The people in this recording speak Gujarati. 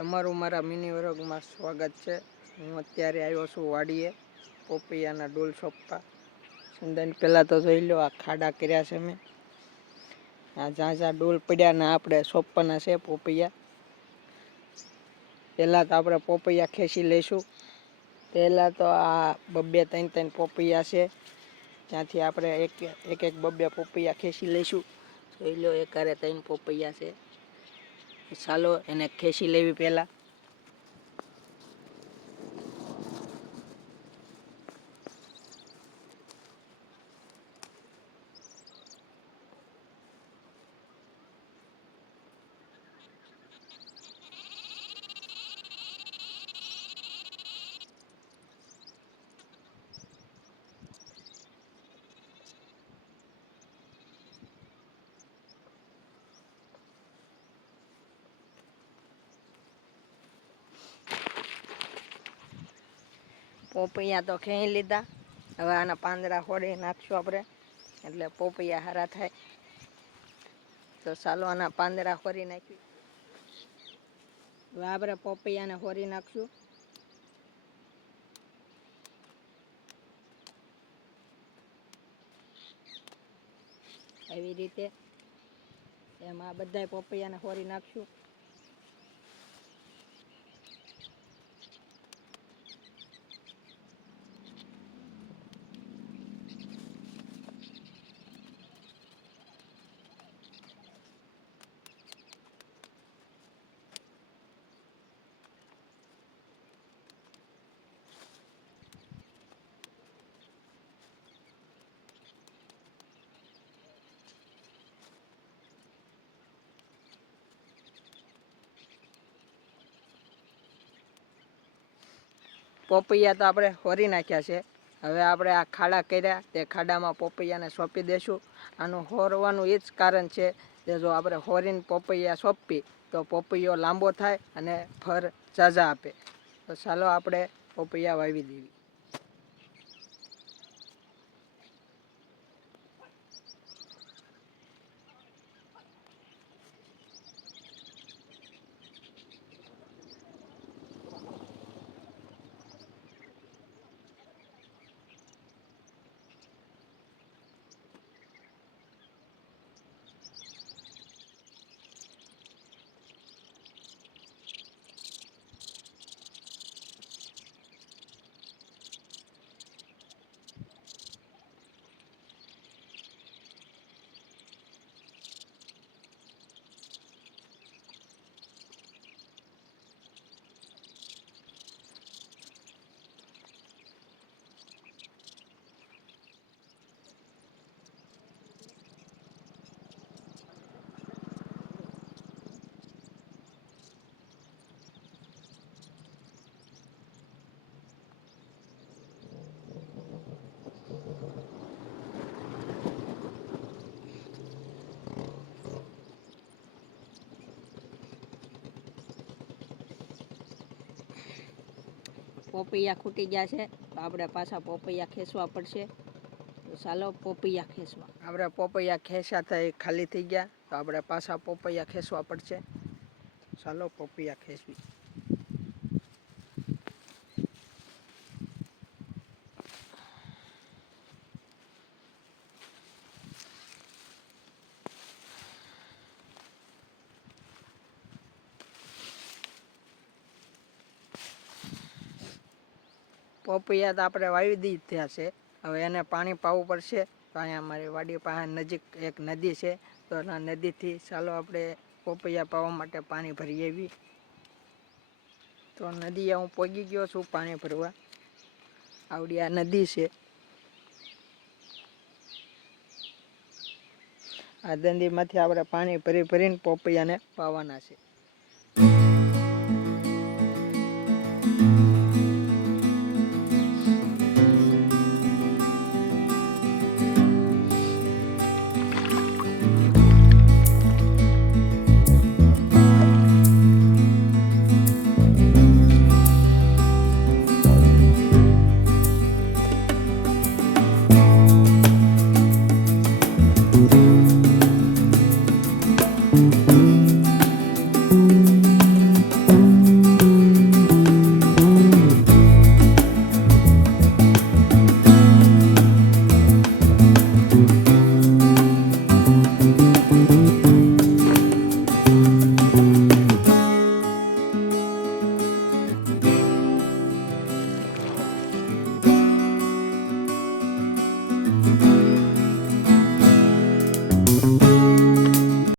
તમારું મારા મિની વર્ગમાં સ્વાગત છે. હું અત્યારે આવ્યો છું વાડીએ, પોપૈયાના ડોલ સોંપવા. સંદન પહેલાં તો જોઈ લો, આ ખાડા કર્યા છે મેં. આ જ્યાં જ્યાં ડોલ પડ્યા ને આપણે સોંપવાના છે પોપૈયા. પહેલાં તો આપણે પોપૈયા ખેંચી લઈશું. પહેલાં તો આ બબ્બે ત્રણ ત્રણ પોપૈયા છે. ત્યાંથી આપણે એક એક એક બબ્બે પોપૈયા ખેંચી લઈશું. જોઈ લો એકારે ત્રણ પોપૈયા છે. ચાલો એને ખેંચી લેવી પહેલાં. પોપૈયા તો ખેંચી લીધા. હવે આના પાંદડા ખોડી નાખશું આપણે. એટલે પોપૈયા હારા થાય. તો ચાલો આના પાંદડા ખોરી નાખી હવે આપણે પોપૈયાને ખોરી નાખશું. એવી રીતે એમાં બધા પોપૈયાને ખોરી નાખશું. પોપૈયા તો આપણે હોરી નાખ્યા છે. હવે આપણે આ ખાડા કર્યા, તે ખાડામાં પોપૈયાને સોંપી દેશું. આનું હોરવાનું એ જ કારણ છે કે જો આપણે હોરીને પોપૈયા સોંપી તો પોપૈયો લાંબો થાય અને ફર ઝાઝા આપે. તો ચાલો આપણે પોપૈયા વાવી દેવી. પોપૈયા ખૂટી ગયા છે. તો આપણે પાછા પોપૈયા ખેંચવા પડશે. તો ચાલો પોપૈયા ખેંચવા. આપણે પોપૈયા ખેંચ્યા થઈ ખાલી થઈ ગયા. તો આપણે પાછા પોપૈયા ખેંચવા પડશે. ચાલો પોપૈયા ખેંચવી. પોપૈયા તો આપણે વાવી થયા છે. હવે એને પાણી પાવું પડશે. તો અહીંયા અમારી વાડી પાસે નજીક એક નદી છે. તો એના નદીથી ચાલો આપણે પોપૈયા પાવા માટે પાણી ભરી આવી. તો નદીએ હું પહોંચી ગયો છું પાણી ભરવા. આવડી આ નદી છે. આ દંડીમાંથી આપણે પાણી ભરી ભરીને પોપૈયાને પાવાના છે.